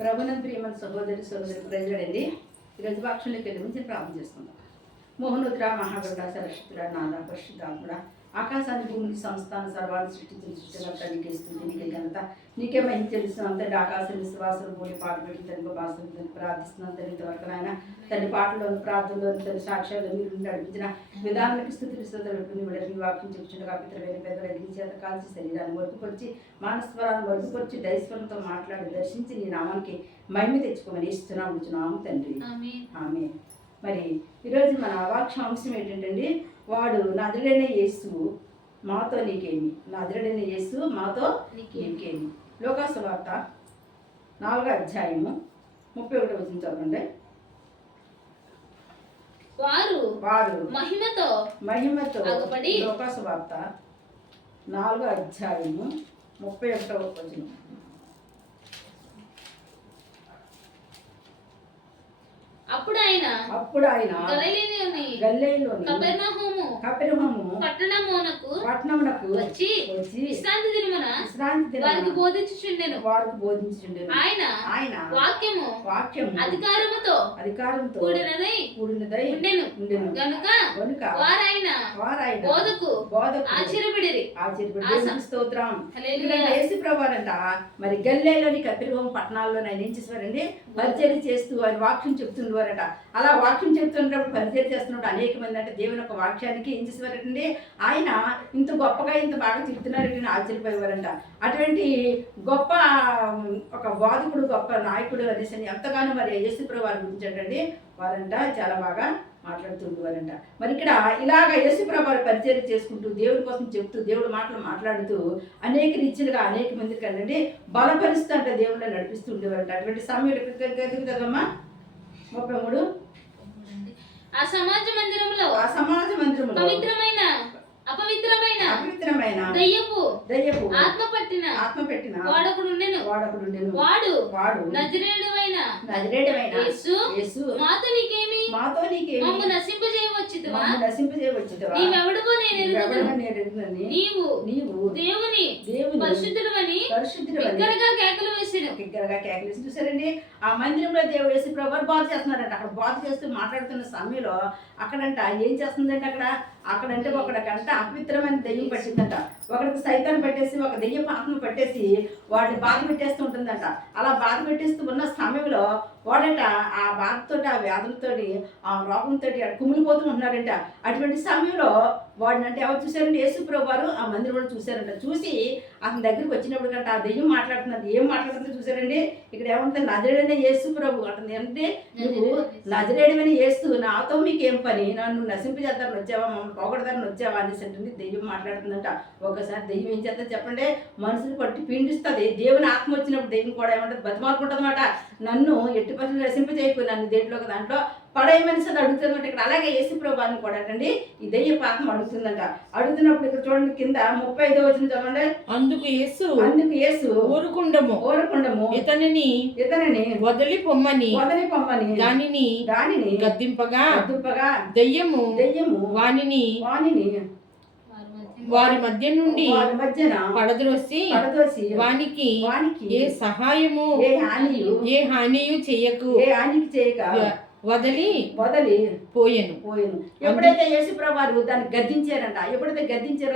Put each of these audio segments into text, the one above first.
ప్రభునందు ప్రియమైన సహోదరి ప్రజలండి, ఈరోజు వాక్యంలోకి వెళ్ళి నుంచి ప్రార్థన చేసుకుందాం. మోహనుద్ర మహాగరుడ సరస్వతుడ నాద పరిశుద్ధాత్ముడ ఆకాశాన్ని భూమిని సంస్థాన సర్వాన్ని సృష్టించిన సృష్టికర్త నీకే స్తుతి, నీకే ఘనత, నీకే మహిమ తెలుస్తున్నాం తండ్రి. ఆకాశం విశ్వాసం పోలి పాట పెట్టి తండ్రి భాషలు ప్రార్థిస్తున్నాం తండ్రి. ఇంతవరకు ఆయన తండ్రి పాటలోని ప్రార్థనలోని తండ్రి సాక్ష్యాలు మీరు నడిపించిన విధానానికి స్థుతిస్తుంది. విడని వాక్యం చెప్తుండగా పితృవేని పెద్దల చేత కాల్చి శరీరాన్ని మరుగుపరిచి మానస్వరాన్ని మరుగుపరిచి దైస్వరంతో మాట్లాడి దర్శించి నీ నామానికి మహిమ తెచ్చుకోమని ఇస్తున్నాము తండ్రి. ఆమె. మరి ఈరోజు మన వాక్యాంశం ఏంటంటే, వాడు నజరేయుడైన యేసు మాతో నీకేమి, నజరేయుడైన యేసు మాతో నీకేమి. లోకాసు వార్త 4వ అధ్యాయము 31వ వచనం చదవండి. వారు మహిమతో లోకాసు వార్త 4వ అధ్యాయము 31వ వచనం. అప్పుడు ఆయన గలిలయలోని కపెర్నహూము పట్టణమునకు వచ్చి విశ్రాంతి దినమున వారికి బోధించుచుండెను. ఆయన వాక్యము అధికారముతో కూడినదై ఉండెను. గనుక వారాయన బోధకు ఆశ్చర్యపడిరి. స్తోత్రం. యేసుప్రభువారంట మరి గలిలయలోని కపెర్నహూము పట్టణాల్లో ఆయన ఏం చేసేవారండి, పరిచర్య చేస్తూ ఆయన వాక్యం చెప్తుండేవారట. అలా వాక్యం చెప్తున్నప్పుడు పరిచయం చేస్తున్నప్పుడు అనేక మంది అంటే దేవుని ఒక వాక్యానికి ఏం చేసేవారండి, ఆయన ఇంత గొప్పగా ఇంత బాగా చెప్తున్నారంటే ఆశ్చర్యపోయేవారంట. అటువంటి గొప్ప ఒక బాధకుడు గొప్ప నాయకుడు అనేసి ఎంతగానో మరి యేసుప్రభువు వారి గురించి ఏంటండి వారంట చాలా బాగా మాట్లాడుతుండేవారంట. మరి ఇక్కడ ఇలాగ యేసుప్రభువు వారు పరిచయం చేసుకుంటూ దేవుడి కోసం చెప్తూ దేవుడి మాటలు మాట్లాడుతూ అనేక రీతిలుగా అనేక మందికి అంటే బలపరుస్తూ అంటే దేవుళ్ళు నడిపిస్తూ ఉండేవారంట. అటువంటి సమయం కదమ్మా 33. ఆ సమాజ మందిరములో అపవిత్రమైన దయ్యపు ఆత్మ పట్టిన వాడొకడుండెను. వాడు నజరేయుడైన యేసు మాతో నీకేమి, మమ్ము నశింపజేయవచ్చుదువా? నీవెవడువో నేను ఎరుగుదును. నీవు దేవుని పరిశుద్ధుడవని బిగ్గరగా కేకలు వేసెను. చూసారండి, ఆ మందిరంలో దేవుడు యేసు ప్రభువు బాధ చేస్తున్నారంట. అక్కడ బాధ చేస్తూ మాట్లాడుతున్న సమయంలో అక్కడంట ఏం చేస్తుందంటే అక్కడంటే ఒకడికంట అపవిత్రమైన దెయ్యం పట్టిందంట. ఒకడికి సైతాన్ని పట్టేసి ఒక దెయ్యం ఆత్మ పట్టేసి వాడిని బాధ పెట్టేస్తూ ఉంటుందంట. అలా బాధ పెట్టేస్తూ ఉన్న సమయంలో వాడంట ఆ బాధతోటి ఆ వ్యాధులతోటి ఆ రోగంతో కుమిలిపోతూ ఉంటున్నాడంట. అటువంటి సమయంలో వాడిని అంటే ఎవరు చూశారంటే యేసుప్రభువు వారు ఆ మందిరంలో చూశారంట. చూసి అతని దగ్గరికి వచ్చినప్పుడు కంటే ఆ దెయ్యం మాట్లాడుతున్నది ఏం మాట్లాడుతుందో చూశారండి. ఇక్కడ ఏమంటుంది, నజరేయుడైన యేసుప్రభువు అంటుంది. అంటే నువ్వు నజరేయుడైన యేసు నాతో మీకేం పని, నన్ను నశింపజేద్దామని వచ్చావా, మమ్మల్ని పోగొడదామని వచ్చావా అనేసి అంటుంది దెయ్యం మాట్లాడుతుందంట. ఒకసారి దెయ్యం ఏం చేస్తా చెప్పండి, మనుషులు పట్టి పీడిస్తుంది. దేవుని ఆత్మ వచ్చినప్పుడు దెయ్యం కూడా ఏమంటుంది, బతిమాలుకుంటుంది అనమాట. నన్ను ఎట్టి పరిస్థితులు నశింపజేయకు, నన్ను దాంట్లో పడేయమని అడుగుతుందంట. ఇక్కడ అలాగే యేసుప్రభువుని కూడా అండి ఈ దెయ్య పాత్మ అడుగుతుందంట. అడుగుతున్నప్పుడు ఇక్కడ చూడండి కింద 35వ వచనం చదవండి. అందుకు యేసు ఊరుకుండము ఇతనిని వదిలి పొమ్మని దానిని గద్దింపగా దెయ్యము వానిని వారి మధ్య నుండి పడద్రోసి వానికి ఏ సహాయము ఏ హానియు చేయకు వదిలి పోయెను. ఎప్పుడైతే యేసుప్రభువు వారు దాన్ని గద్దించారంట,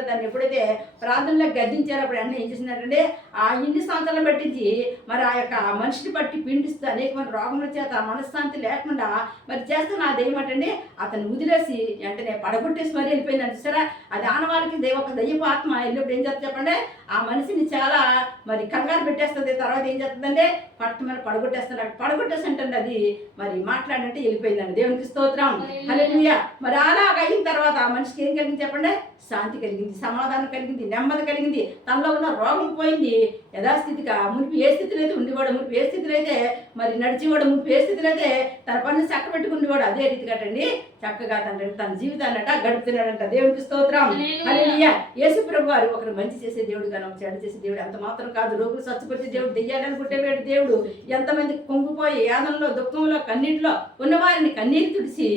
దాన్ని ఎప్పుడైతే ప్రార్థనలో గద్దించారో అప్పుడు అన్నీ ఏం చేసిందంటే ఆ ఇన్ని సంవత్సరాలు పట్టించి మరి ఆ యొక్క మనిషిని బట్టి పిండిస్తూ అనేక మంది రోగముల చేత మనశ్శాంతి లేకుండా మరి చేస్తున్న ఆ దెయ్యం అంటే అతను వదిలేసి వెంటనే పడగొట్టేసి మరి వెళ్ళిపోయిందంటే సరే. అది ఆనవాళ్ళకి ఒక దెయ్యపు ఆత్మ వెళ్ళినప్పుడు ఏం చేస్తుంది చెప్పండి, ఆ మనిషిని చాలా మరి కంగారు పెట్టేస్తుంది. తర్వాత ఏం చేస్తుందంటే పట్టమని పడగొట్టేసి అంటే అది మరి మాట్లాడంటే వెళ్ళిపోయిందండి. దేవునికి స్తోత్రం, హల్లెలూయా. మరి అలాగ అయిన తర్వాత ఆ మనిషికి ఏం కలిగింది చెప్పండి, శాంతి కలిగింది, సమాధానం కలిగింది, నెమ్మది కలిగింది, తనలో ఉన్న రోగం పోయింది. యథాస్థితిగా మునిపి ఏ స్థితిలో అయితే ఉండేవాడు, మునిపి ఏ స్థితిలో అయితే మరి నడిచేవాడు, మునిపి ఏ స్థితిలో అయితే తన పనులు చక్క పెట్టుకునేవాడు అదే రీతిగా అండి చక్కగా తన జీవితాన్ని గడుపుతున్నాడంట. దేవునికి స్తోత్రం, హల్లెలూయా. యేసుప్రభువు వారు ఒకరు మంచి చేసే దేవుడు కానీ ఒక చెడు చేసే దేవుడు ఎంత మాత్రం కాదు. రోగులు స్వచ్ఛపరిచే దేవుడు, దెయ్యాలని కుట్టేవాడు దేవుడు. ఎంతమంది కుంగిపోయి యాదంలో దుఃఖంలో కన్నీటిలో ఉన్నవారిని కన్నీరు తుడిచి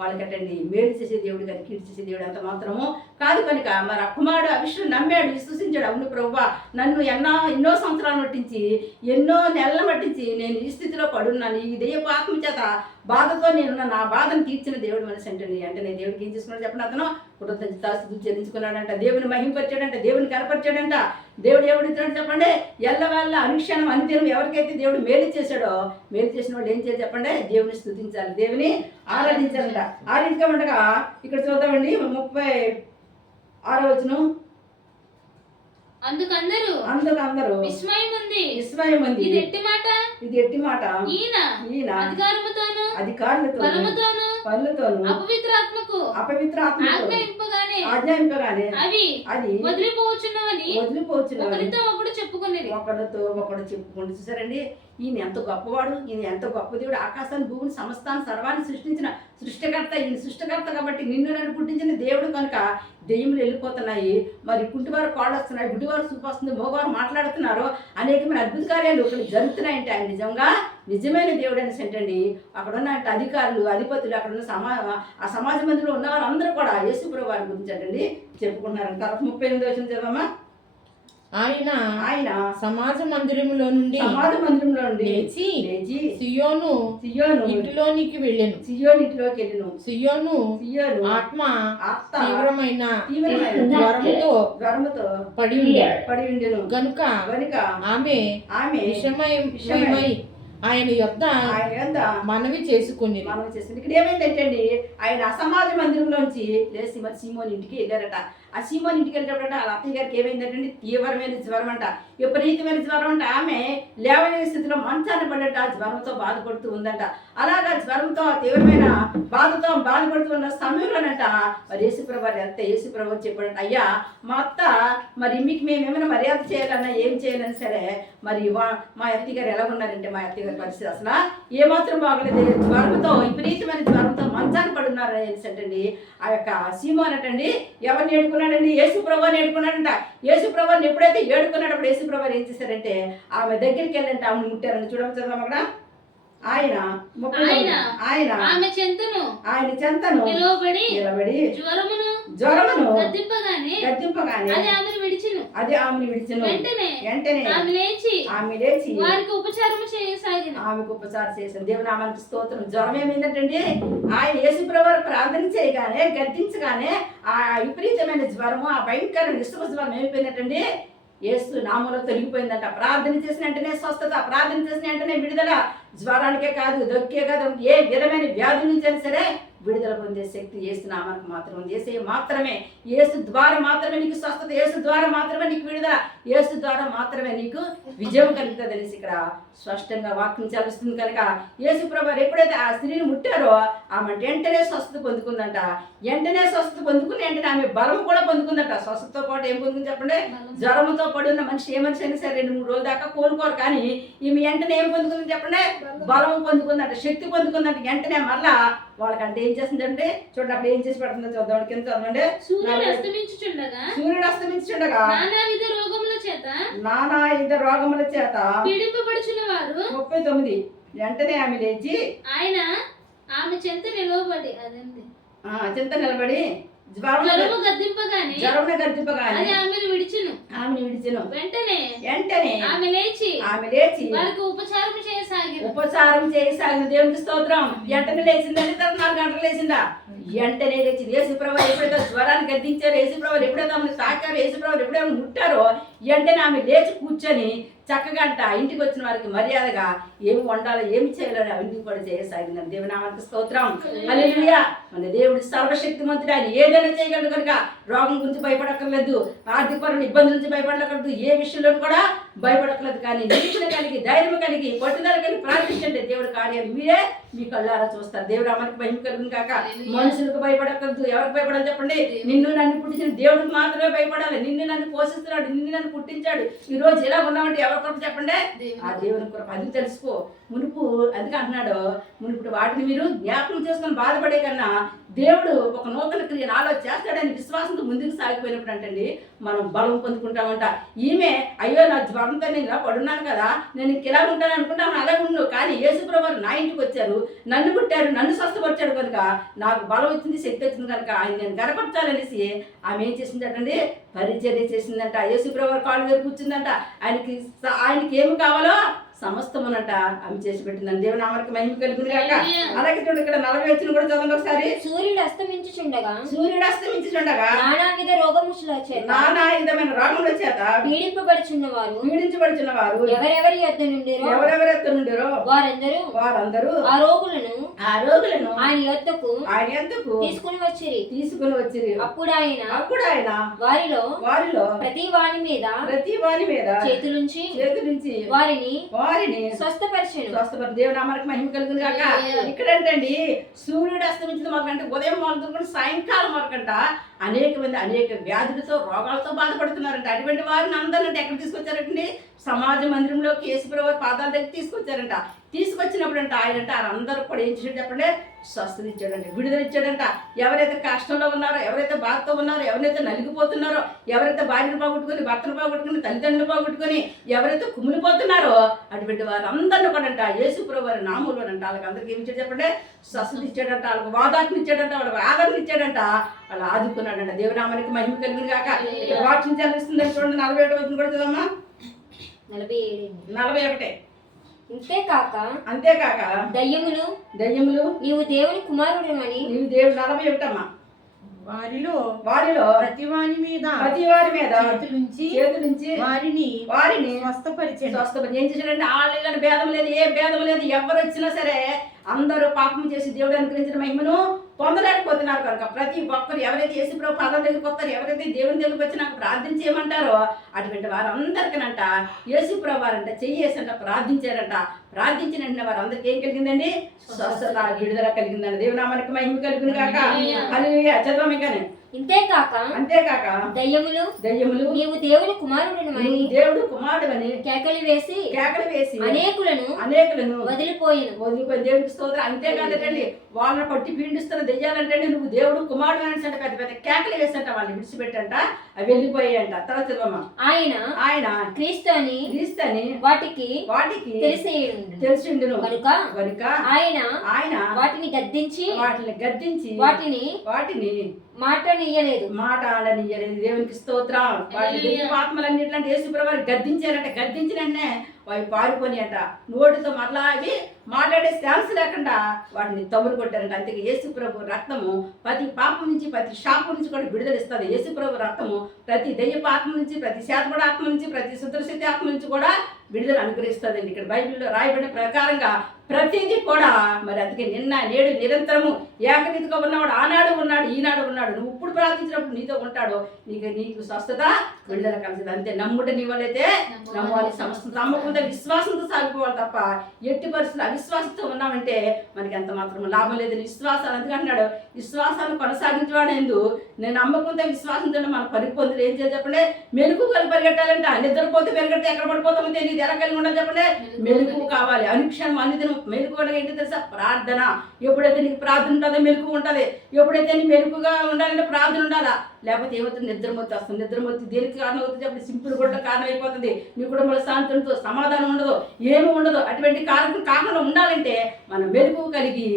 వాళ్ళకటండి మేలు చేసే దేవుడు కానీ కీడు చేసే దేవుడు అంత మాత్రము కాదు కనుక మరి ఆ కుమారుడు ఆ విషయం నమ్మాడు, విశ్వసించాడు. అవును ప్రభువా, నన్ను ఎన్నో సంవత్సరాలు పట్టించి ఎన్నో నెలలు పట్టించి నేను ఈ స్థితిలో పడున్నాను, ఈ దెయ్యపు ఆత్మ చేత బాధతో నేను నా బాధను తీర్చిన దేవుడు మనసు అంటండి. అంటే నేను దేవుడికి ఏం చేసుకున్నాడు చెప్పండి, అతను కృతజ్ఞతాస్తుతులు చెల్లించుకున్నాడంట, దేవుని మహింపరిచాడంట, దేవుని కనపరిచాడంట. దేవుడు ఎవడిచ్చాడు చెప్పండి, ఎల్లవేళ అనుక్షణం అనుదినం ఎవరికైతే దేవుడు మేలు చేశాడో, మేలు చేసిన వాళ్ళు ఏం చేయాలి చెప్పండి, దేవుని స్తుతించాలి, దేవుని ఆరాధించాలంట. ఆ రీతిగా ఉండగా ఇక్కడ చూద్దామండి 36వ వచనం. అందుకందరూ విస్మయం ఉంది. ఇది ఎట్టి మాట. ఈయన అధికారముతోను బలముతోను అపవిత్రాత్మకు ఆజ్ఞాపింపగానే అవి వదిలిపోవచ్చున్నవని ఒకరితో ఒకడు చెప్పుకునేది. ఒకరితో ఒకడు చెప్పుకుంటూ చూసారండి. ఈయన ఎంత గొప్పవాడు, ఈయన ఎంత గొప్ప దేవుడు, ఆకాశాన్ని భూమిని సమస్తాన్ని సర్వాన్ని సృష్టించిన సృష్టికర్త. ఈయన సృష్టికర్త కాబట్టి నిన్ను నన్ను పుట్టించిన దేవుడు కనుక దెయ్యములు వెళ్ళిపోతున్నాయి, మరి కుంటివారు కాళ్ళు వస్తున్నాయి, గుడ్డివారు చూపు వస్తుంది, మగవారు మాట్లాడుతున్నారు, అనేకమైన అద్భుత కార్యాలు ఇక్కడ జరుగుతున్నాయంటే ఆయన నిజంగా నిజమైన దేవుడు అని సెంటండి. అక్కడ ఉన్న అధికారులు, అధిపతులు, అక్కడ ఉన్న ఆ సమాజ మందిలో ఉన్న వారందరూ కూడా యేసుప్రభువు వారి గురించి అంటండి చెప్పుకుంటున్నారు. తర్వాత 38వ వచనం చదవమ్మా. ఆయన సమాజ మందిరంలో నుండి లేచి సియోను ఇంటిలోనికి వెళ్ళెను. సియోను ఆత్మ తీవ్రమైన జ్వరముతో పడి ఉండెను గనుక ఆమె విషమై ఆయన యొద్ద మనవి చేసుకుని. ఇక్కడ ఏమైందంటే అండి, ఆయన అసమాజ మందిరంలోంచి లేచి మరి సీమోని ఇంటికి వెళ్ళారట. ఆ సీమోని ఇంటికి వెళ్ళేటప్పుడు వాళ్ళ అత్తయ్య గారికి ఏమైందంటే తీవ్రమైన జ్వరం అంట, విపరీతమైన జ్వరం అంట. ఆమె లేవలేని స్థితిలో మంచాన్ని పడ్డట, జ్వరంతో బాధపడుతూ ఉందంట. అలాగా జ్వరంతో తీవ్రమైన బాధతో బాధపడుతూ ఉన్న సమయంలోనంట మరి యేసుప్రభు వెళ్తే యేసుప్రభు చెప్పాడంట, అయ్యా మా అత్త మరి మీకు మేము ఏమైనా మర్యాద చేయాలన్నా ఏం చేయాలని సరే మరి మా అత్తయ్య గారు ఎలా ఉన్నారంటే, మా అత్తయ్య గారి పరిస్థితి అసలు ఏమాత్రం బాగలేదు, జ్వరంతో విపరీతమైన జ్వరంతో మంచాన్ని పడున్నారు అనేసంటండి. ఆ యొక్క సీమోన్ అటండి ఎవరిని ఏడుకున్నాడండి, యేసుప్రభుని ఏడుకున్నాడంట. యేసుప్రభుని ఎప్పుడైతే ఏడుకున్నాడప్పుడు యేసుప్రభు ఏం చేశారంటే ఆమె దగ్గరికి వెళ్ళంటే ఆమెను ముట్టారని. చూడవచ్చు చదవం అక్కడ. ఆయన ఆమె చెంతను నిలబడి జ్వరమును గద్దింపగానే అది ఆమెను విడిచెను. వెంటనే ఆమె లేచి వారికి ఉపచారం చేయసాగింది. ఆమెకు ఉపచారం చేశాను. దేవుని నామానికి స్తోత్రం. జ్వరం ఏమైందంటే ఆయన యేసుప్రభు ప్రార్థన చేయగానే గద్దించగానే ఆ విపరీతమైన జ్వరము, ఆ భయంకర నిస్సమ జ్వరం ఏమైపోయిందంటే యేసు నామంలో తొలగిపోయిందంట. ప్రార్థన చేసిన వెంటనే స్వస్థత, ప్రార్థన చేసిన వెంటనే విడుదల. జ్వరానికే కాదు, దొక్కే కాదు, ఏ విధమైన వ్యాధి నుంచి అయినా సరే విడుదల పొందే శక్తి యేసు నామానికి మాత్రం ఉంది. యేసు మాత్రమే, యేసు ద్వారా మాత్రమే నీకు స్వస్థత, యేసు ద్వారా మాత్రమే నీకు విడుదల, యేసు ద్వారా మాత్రమే నీకు విజయం కలుగుతుంది అనేసి ఇక్కడ స్పష్టంగా వాక్యం చదివిస్తుంది. కనుక యేసుప్రభు ఎప్పుడైతే ఆ స్త్రీని ముట్టారో ఆమె వెంటనే స్వస్థత పొందుకుందంట. వెంటనే స్వస్థత పొందుకుని వెంటనే ఆమె బలం కూడా పొందుకుందంట. స్వస్థతతో పాటు ఏం పొందుకుంది చెప్పండి, జ్వరంతో పడి ఉన్న మనిషి ఏ మనిషి అయినా సరే 2-3 రోజుల దాకా కోలుకోరు, కానీ ఈమె వెంటనే ఏం పొందుకుంది చెప్పండి, బలం పొందుకుందంట, శక్తి పొందుకుందంట. వెంటనే మళ్ళా వాళ్ళకంటే ఏం చేస్తుందంటే చూడండి అప్పుడు ఏం చేసి పెడుతుందో చూద్దాం. కింద చదవండి. సూర్యుడు అస్తమించుచుండగా నానా విధ రోగముల చేత పీడింపబడుచున్న వారు 39. వెంటనే ఆమె లేచి ఆమె చెంత నిలబడి జ్వరమును గద్దింపగానే ఆమెను విడిచెను. వెంటనే ఆమె లేచి వారికి ఉపచారం చేయసాగింది. దేవునికి స్తోత్రం. వెంటనే లేచిందండి. 4 గంటలు లేచిందా? వెంటనే లేచింది. యేసుప్రభు ఎప్పుడైతే జ్వరాన్ని గద్దించారో, యేసుప్రభు ఎప్పుడైతే ఆమెను తాకారో, యేసుప్రభు ఎప్పుడైతే ముట్టారో వెంటనే ఆమె లేచి కూర్చొని చక్కగా అంట ఇంటికి వచ్చిన వారికి మర్యాదగా ఏమి వండాలో ఏమి చేయాలో అవన్నీ కూడా చేయసాగిందని. దేవునామానికి స్తోత్రం. హల్లెలూయా. మన దేవుడు సర్వశక్తిమంతుడు, ఆయన ఏదైనా చేయగలడు కనుక రోగం గురించి భయపడక్కర్లేదు, ఆర్థికపరమైన ఇబ్బందుల నుంచి భయపడకూడదు, ఏ విషయంలో కూడా భయపడక్కర్లేదు. కానీ నిరీక్షణ కలిగి, ధైర్యం కలిగి, పట్టుదల కలిగి ప్రార్థించండి. దేవుడి కార్యాలు మీరే మీ కళ్ళారా చూస్తారు. దేవుడు అమ్మకి భయం కలుగును కాక. మనుషులకు భయపడకూడదు. ఎవరికి భయపడాలి చెప్పండి? నిన్ను నన్ను పుట్టించిన దేవుడికి మాత్రమే భయపడాలి. నిన్ను నన్ను పోషిస్తున్నాడు, నిన్ను నన్ను పుట్టించాడు. ఈ రోజు ఎలా ఉన్నామంటే ఎవరి కృప చెప్పండి? ఆ దేవుని కృప. అది తెలుసుకో. మునుపు అందుకే అంటున్నాడు, మునుపు వాటిని మీరు జ్ఞాపకం చేసుకొని బాధపడే కన్నా దేవుడు ఒక నూతన క్రియ నాలో చేస్తాడని విశ్వాసంతో ముందుకు సాగిపోయినప్పుడు అంటండి మనం బలం పొందుకుంటామంట. ఈమె అయ్యో నా జ్వరం రోగంతో నేను ఇలా పడున్నాను కదా, నేను ఇలా ఉంటాను అనుకుంటాను, అలా ఉండు. కానీ యేసుప్రభు వారు నా ఇంటికి వచ్చారు, నన్ను పుట్టారు, నన్ను స్వస్థపరిచాడు కనుక నాకు బలం వచ్చింది, శక్తి వచ్చింది కనుక ఆయన నేను కనపరచాలనేసి ఆమె ఏం చేసిందటండి, పరిచర్య చేసిందంట. యేసుప్రభు వారి కాళ్ళ మీద కూర్చుందంట. ఆయనకి ఏమి కావాలో సమస్తమునంట ఆమె చేసి పెట్టిందని. దేవుని నామానికి మహిమ కలుగును గాక. అలాగే చూడండి, ఇక్కడ 40 వచ్చిన కూడా చదవండి ఒకసారి. సూర్యుడు అస్తమించుచుండగా నానా విధమైన రోగముల చేత పీడించబడుచున్నవారు ఎవరెవరి యొద్ద నుండిరో వారందరూ ఆ రోగులను ఆయన యొద్దకు తీసుకుని వచ్చిరి. అప్పుడు ఆయన వారిలో ప్రతి వాని మీద చేతులుంచి వారిని స్వస్థపరిచాడు. దేవుని నామానికి మహిమ కలుగును గాక. ఇక్కడ ఏంటండి, సూర్యుడు అస్తమించిన మొదకంటే ఉదయం మొదలుకొని సాయంకాలం వరకంట అనేక వ్యాధులతో రోగాలతో బాధపడుతున్నారంట. అటువంటి వారిని అందరినీ ఎక్కడ తీసుకొచ్చారంటండి, సమాజ మందిరంలోకి యేసుప్రభు వారి పాదాల దగ్గర తీసుకొచ్చారంట. తీసుకొచ్చినప్పుడు అంట ఆయనంట అందరూ కూడా ఏం చేశాడు చెప్పండి, స్వస్థత ఇచ్చాడంట, విడుదల ఇచ్చాడంట. ఎవరైతే కష్టంలో ఉన్నారో, ఎవరైతే బాధతో ఉన్నారో, ఎవరైతే నలిగిపోతున్నారో, ఎవరైతే భార్యను పోగొట్టుకొని, భర్తను పోగొట్టుకొని, తల్లిదండ్రులు పోగొట్టుకొని, ఎవరైతే కుమిలిపోతున్నారో అటువంటి వారందరినీ కూడా అంట యేసుప్రభు వారి నామంలోనంట వాళ్ళకి అందరికీ ఏమి ఇచ్చాడు చెప్పండి, స్వస్థత ఇచ్చాడంట, వాళ్ళకి వాదాన్ని ఇచ్చాడంట, వాళ్ళకి ఆదరణ ఇచ్చాడంట, వాళ్ళు ఆదుకున్నాడంట. దేవునామానికి మహిమ కలుగును గాక. వాక్యం చదివిస్తుందని చూడండి, 47 వచ్చిన కూడా చదవమ్మా. 41. అంతేకాక దయ్యములు నీవు దేవుని కుమారుడమని 41 అమ్మా. వారిలో ప్రతి వారి మీద చేతులుంచి వారిని స్వస్థపరిచాడు. ఏం చేశాడంటే ఆళ్ళని భేదం లేదు, ఏ భేదం లేదు, ఎవరు వచ్చినా సరే అందరూ పాపం చేసి దేవుడు అనుగ్రహించిన మహిమను పొందలేకపోతున్నారు కనుక ప్రతి ఒక్కరు ఎవరైతే యేసుప్రభు పాదం దగ్గరికి వస్తారో, ఎవరైతే దేవుని దగ్గరికి వచ్చి నాకు ప్రార్థించేయమంటారో అటువంటి వారందరికనంట యేసుప్రభు వారంట చెయ్యేసంట ప్రార్థించారంట. ప్రార్థించిన వెంటనే వారందరికీ ఏం కలిగిందండి, స్వస్థత, విడుదల కలిగిందండి. దేవునామానికి మహిమ కలుగును గాక. హల్లెలూయా. చదవమే కానీ. అంతేకాక దయ్యములు నీవు దేవుడు కుమారుడని కేకలు వేసి అనేకులను వదిలిపోయిన దేవుడికి స్తోత్రం. అంతేకాదండి, వాళ్ళని పట్టి పీడిస్తున్న దెయ్యాలంటే నువ్వు దేవుడు కుమారుడు అని అంటే పెద్ద పెద్ద కేకలు వేసంట, వాళ్ళని విడిచిపెట్టంట, అవి వెళ్ళిపోయాయంట. తర్వాత ఆయన క్రీస్తు అని వాటికి తెలిసిండును కనుక ఆయన వాటిని గద్దించి వాటిని మాట ఆడనియ్యలేదు. దేవునికి స్తోత్రం. వాటి ఆత్మలన్నింటి యేసుప్రభు వారు గద్దించారంట. గద్దించినన్నే అవి పారిపోని అంట. నోటితో మరలా అవి మాట్లాడే ఛాన్స్ లేకుండా వాటిని తగులు కొట్టారంట. అందుకే యేసుప్రభు రక్తము ప్రతి పాపం నుంచి, ప్రతి శాపం నుంచి కూడా విడుదలిస్తుంది. యేసుప్రభు రక్తము ప్రతి దయ్యపు ఆత్మ నుంచి, ప్రతి శాతపడ ఆత్మ నుంచి, ప్రతి శుద్రశక్తి ఆత్మ నుంచి కూడా విడుదల అనుగ్రహిస్తుందండి. ఇక్కడ బైబిల్లో రాయబడిన ప్రకారంగా ప్రతిదీ కూడా మరి అందుకే నిన్న నేడు నిరంతరము ఏకరీతిగా ఉన్నవాడు ఆనాడు ఉన్నాడు, ఈనాడు ఉన్నాడు. నువ్వు ఇప్పుడు ప్రార్థించినప్పుడు నీతో ఉంటాడు. నీకు స్వస్థత, విడుదల కలిసింది. అంతే. నమ్ముట నీ వాళ్ళైతే నమ్మాలి. సమస్త నమ్మకంతో విశ్వాసంతో సాగిపోవాలి తప్ప ఎట్టి పరిస్థితులు అవిశ్వాసంతో ఉన్నామంటే మనకి ఎంత మాత్రం లాభం లేదని విశ్వాసాలు అందుకంటున్నాడు. విశ్వాసాన్ని కొనసాగించేవాడు నేను నమ్మకంతో విశ్వాసంతో మన పరిపొందులు ఏం చేయాలి చెప్పండి, మెలుకు కలిగి పరిగెట్టాలంట. నిద్రపోతే పరిగెడితే ఎక్కడ పడిపోతామో తెలియదు. ఎలా కలిగి ఉండాలి చెప్పండి, మెలుకు కావాలి. అనుక్షణం అనుదినం మెలుకు అనగా ఏంటి తెలుసా, ప్రార్థన. ఎప్పుడైతే నీకు ప్రార్థన ఉంటుందో మెలుకు ఉంటుంది. ఎప్పుడైతే నీ మెలుకుగా ఉండాలంటే ప్రార్థన ఉండాలా. లేకపోతే ఏమవుతుంది, నిద్రమొత్తి వస్తుంది. నిద్రమొత్తి దేనికి కారణం అవుతుంది చెప్పండి, సింపుల్ కూడా కారణం అయిపోతుంది. నీ కుటుంబంలో శాంతితో సమాధానం ఉండదు, ఏమి ఉండదు. అటువంటి కారణం కాకుండా ఉండాలంటే మనం మెలుకు కలిగి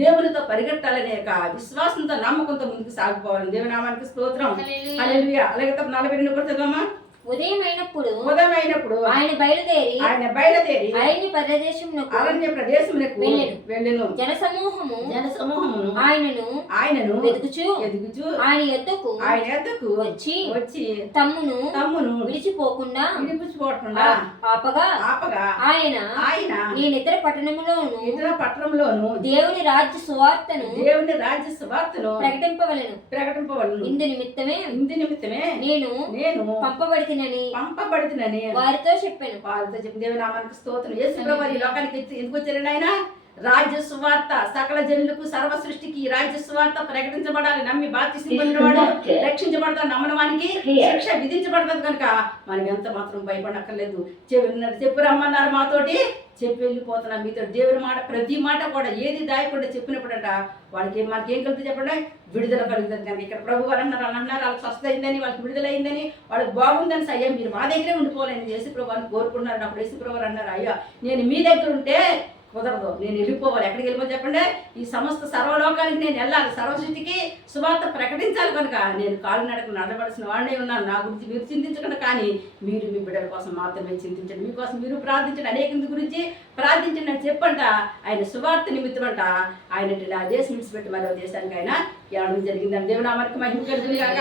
దేవునితో పరిగెట్టాలనే విశ్వాసంతో నమ్మకంతో ముందుకు సాగిపోవాలి. దేవుని నామానికి స్తోత్రం. హల్లెలూయా. అలాగే 42 కూడా చదవమ్మా. ఉదయమైనప్పుడు ఆయన బయలుదేరి అరణ్య ప్రదేశమునకు వెళ్ళెను. జనసమూహము ఆయనను వెతుకుచు ఆయన యొద్దకు వచ్చి తమ్మును విడిచిపోకుండా ఆపగా ఆయన నేనితర పట్టణములోను దేవుని రాజ్య సువార్తను ప్రకటింపవలెను. ఇందు నిమిత్తమే నేను పంపబడితినని వారితో చెప్పాను. దేవుని నామానికి స్తోత్రం. యేసుప్రభు వారు ఈ లోకానికి ఎందుకు వచ్చారండి? ఆయన రాజ్య సువార్త సకల జనులకు, సర్వ సృష్టికి రాజ్య సువార్త ప్రకటించబడాలి. నమ్మి బాప్తిస్మం పొందినవాడు రక్షించబడతాడు, నమ్మనవానికి శిక్ష విధించబడుతుంది. కనుక మనం ఎంత మాత్రం భయపడక్కర్లేదు. చెప్పు రమ్మన్నారు మాతోటి చెప్పి వెళ్ళిపోతున్నా మీతో. దేవుని మాట ప్రతి మాట కూడా ఏది దాయకుండా చెప్పినప్పుడట వాళ్ళకి మనకేం కలుగుతుంది చెప్పండి, విడుదల కలుగుతుంది. కనుక ఇక్కడ ప్రభు వారు అన్నారు వాళ్ళకి స్వస్థ అయిందని, వాళ్ళకి విడుదలైందని, వాళ్ళకి బాగుందని, అయ్యా మీరు మా దగ్గరే ఉండిపోవాలని యేసు ప్రభు అని కోరుకున్నారు. అప్పుడు యేసు ప్రభు అన్నారు, అయ్యా నేను మీ దగ్గర ఉంటే కుదరదు, నేను వెళ్ళిపోవాలి. ఎక్కడికి వెళ్ళిపోవాలి చెప్పండి, ఈ సమస్త సర్వలోకానికి నేను వెళ్ళాలి, సర్వసృష్టికి సువార్త ప్రకటించాలి. కనుక నేను కాలు నడక నడబడిసిన వాడినే ఉన్నాను. నా గురించి మీరు చింతించకుండా, కానీ మీరు మీ బిడ్డల కోసం మాత్రమే చింతించండి, మీకోసం మీరు ప్రార్థించండి, అనేక గురించి ప్రార్థించండి అని చెప్పంట. ఆయన సువార్త నిమిత్తం అంట ఆయన ఆ దేశం విడిచిపెట్టి మరో దేశానికి ఆయన వెళ్ళడం జరిగిందని. దేవుని నామానికి మహిమ కలుగుతుంది కాక.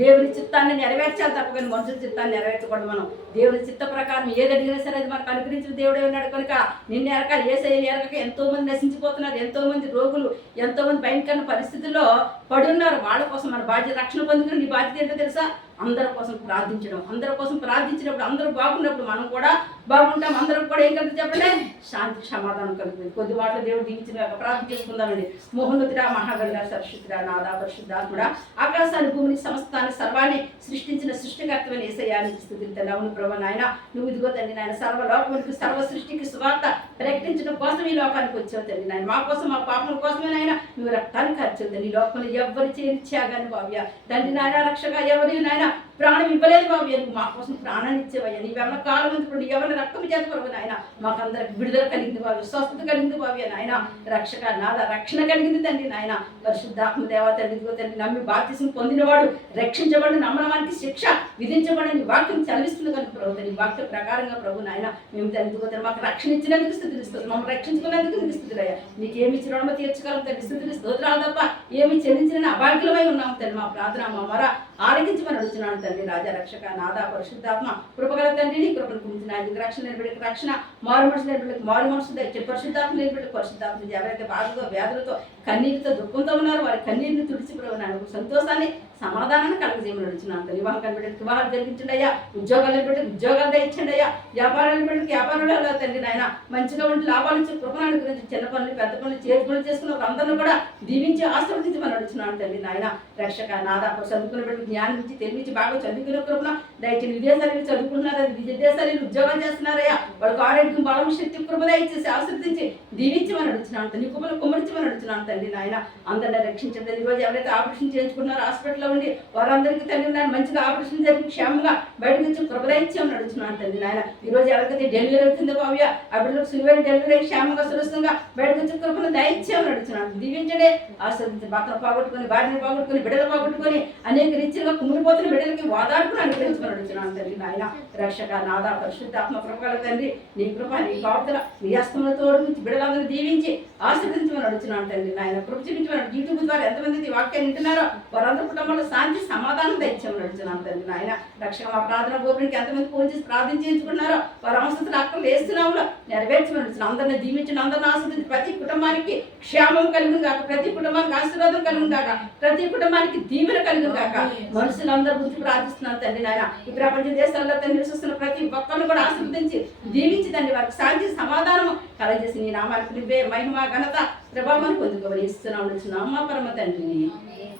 దేవుని చిత్తాన్ని నెరవేర్చాలి తప్ప కానీ మనుషుల చిత్తాన్ని నెరవేర్చకూడదు. మనం దేవుని చిత్త ప్రకారం ఏది అడిగినా సరే అది మనకు అనుగ్రహించిన దేవుడే ఉన్నాడు. కనుక నిన్న ఎరకాలి ఏసయ్యని ఎరగక ఎంతో మంది నశించిపోతున్నారు, ఎంతో మంది రోగులు, ఎంతో మంది భయంకర పరిస్థితుల్లో పడున్నారు. వాళ్ళ కోసం మన బాధ్యత, రక్షణ పొందుకుని నీ బాధ్యత ఏంటో తెలుసా, అందరి కోసం ప్రార్థించడం. అందరి కోసం ప్రార్థించినప్పుడు అందరూ బాగున్నప్పుడు మనం కూడా బాగుంటాం. అందరం కూడా ఏం కలుగుతుంది చెప్పండి, శాంతి సమాధానం కలుగుతుంది. కొద్ది మాటలు దేవుడు దీవించిన ప్రార్థన చేసుకుందామండి. మోహనుతుడా, మహాగణుడా, సరస్వతుడా, నాదా, పరిశుద్ధాత్ముడా, ఆకాశాన్ని భూమిని సమస్తాన్ని సర్వాన్ని సృష్టించిన సృష్టికర్తమైన యేసయ్యానికి స్తుతించండి. అవును ప్రభు నాయన, నువ్వు ఇదిగో తండ్రి నాయన సర్వలోకానికి సర్వ సృష్టికి సువార్త ప్రకటించడం కోసం ఈ లోకానికి వచ్చావు తండ్రి నాయన. మా కోసం, మా పాపం కోసమే నాయన నువ్వు రక్తాన్ని ఖర్చు తండ్రి. ఈ లోకంలో ఎవరు చేర్చాగాని బావ్య తండ్రి నాయన, రక్షగా ఎవరు నాయన ప్రాణం ఇవ్వలేదు బాబు, నువ్వు మా కోసం ప్రాణాన్ని ఇచ్చేవయ్యా. నీవెవరి కాలం ఇప్పుడు ఎవరిని రక్తం చేత ప్రభు నాయన మాకందరికి విడుదల కలిగింది బాబు, స్వస్థత కలిగింది బాబు నాయన. రక్షక నాద రక్షణ కలిగింది తండ్రి నాయన. పరిశుద్ధాత్మ దేవ తండ్రి తండ్రి నమ్మి బాప్తిసం పొందినవాడు రక్షించబడి నమ్మడానికి శిక్ష విధించబడి వాక్యం చదివిస్తుంది కనుక ప్రభు తండ్రి వాక్య ప్రకారంగా ప్రభు నాయన మేము తండ్రి మాకు రక్షణ ఇచ్చినందుకు స్థుతిస్తుంది, మమ్మల్ని రక్షించుకున్నందుకు నీకు స్థుతులయ్యా. నీకు ఏమి ఇచ్చిన రుణమ తీర్చగలం తండ్రి, స్థుతులు స్తోత్రాలు తప్ప ఏమి చెల్లించిన అభాగ్యులమై ఉన్నాము తండ్రి. మా ప్రార్థన మా మొర ఆలకించమని అడుగుతున్నాను తండ్రి. రాజా రక్షక నాదా పరిశుద్ధాత్మ కృపగల తండ్రి, నీ కృపను కుంచిన ఆయనకి రక్షణ నిలబడికి రక్షణ, మారు మనసు నిలబడికి మారు మనసు దయచే, పరిశుద్ధాత్మ నిలబడికి పరిశుద్ధాత్మ, ఎవరైతే బాధతో వ్యాధులతో కన్నీటితో దుఃఖంతో ఉన్నారో వారి కన్నీటిని తుడిచిపోయినాను, సంతోషాన్ని సమాధానాన్ని కలుగజేయమని అడుగుతున్నాను తండ్రి. వివాహం కనిపెట్టడానికి వివాహాలు జరిగించండి అయ్యా, ఉద్యోగాలు నిలబెట్టి ఉద్యోగాలు దయచండి అయ్యా, వ్యాపారాలు నిలబెట్టి వ్యాపారాలు తండ్రి నాయన మంచిగా ఉండి లాభాలు ఇచ్చి కృపణాన్ని గురించి చిన్న పనులు పెద్ద పనులు చేతి పనులు చేసుకున్న అందరినీ కూడా దీవించి ఆశీర్వదించమని అడుగుతున్నాను తండ్రి నాయన. రక్షక నాదా చదువుకున్న బిడ్డకు జ్ఞానం ఇచ్చి తెలివించి బాగా చదువుకునే కృపణ దయచేసి, విదేశాలు చదువుకుంటున్నారు, విదేశాలు ఉద్యోగాలు చేస్తున్నారయ్యా, వాళ్ళకి ఆరోగ్యం బలం శక్తి కృప దయచేసి ఆశీర్వదించి దీవించమని అడుగుతున్నాను తండ్రి. కృపను కుమ్మరించమని అడుగుతున్నాను తండ్రి నాయన. అందరినీ రక్షించండి. ఈరోజు ఎవరైతే ఆపరేషన్ చేయించుకున్నారో హాస్పిటల్లో ఉండి వారందరికీ తండ్రి నాయన మంచిగా ఆపరేషన్ జరిగి క్షేమంగా బయటకు వచ్చి కృపదైత్యం నడుచున్నాను తండ్రి నాయన. ఈ రోజు ఎవరికైతే డెలివరీ అవుతుందో బావ్య ఆ బిడ్డలకు సులువైన డెలివరీ క్షేమంగా సురక్షంగా బయటకు వచ్చి కృపను దైత్యం నడుచున్నాను. దీవించండి, ఆశీర్వదించి భర్తను పోగొట్టుకుని భార్యను పోగొట్టుకుని బిడ్డలు పోగొట్టుకుని అనేక రీతిగా కుమిలిపోతున్న బిడ్డలకి వాదాడుకుని అనుగ్రహించమని అడుగుతున్నాను తండ్రి నాయన. రక్షక నాదా పరిశుద్ధాత్మ కృపగల తండ్రి, నీ కృప నీ కాపుదల నీ హస్తముల తోడు నుంచి బిడ్డలందరూ దీవించి ఆశీర్వదించమని అడుగుతున్నాను తండ్రి నాయన. కృప చూపించమని యూట్యూబ్ ద్వారా ఎంతమంది వాక్యాన్ని వింటున్నారో వారందరూ కుటుంబంలో శాంతి సమాధానం దయచేయమని అడుగుతున్నాను తండ్రి నాయన. రక్షక మా ప్రార్థన గోపురానికి ఎంతమంది ఫోన్ చేసి ప్రార్థించుకున్నారో వారి అవసరం అక్కలు వేస్తున్నాము నెరవేర్చమని అడుగుతున్నాను. అందరిని దీవించండి, అందరిని ఆశీర్వదించి ప్రతి కుటుంబానికి క్షేమం కలిగింది కాక, ప్రతి కుటుంబానికి ఆశీర్వాదం కలిగింది కాక, ప్రతి కుటుంబానికి దీవెన కలిగింది కాక మనుషులందరూ గురించి ప్రార్థిస్తున్నాను తండ్రి నాయన. ఈ ప్రపంచ దేశాల్లో తండ్రి నివసిస్తున్న ప్రతి ఒక్కరిని కూడా ఆశీర్వదించి దీవించి తండ్రి వారికి శాంతి సమాధానం కలగజేసి నీ నామానికి నువ్వే మహిమ ఘనత ప్రభావాన్ని పొందుకోవాలి ఇస్తున్నాం. అమ్మ పరమ తండ్రిని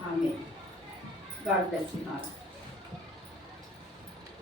ఆమె. God bless you all.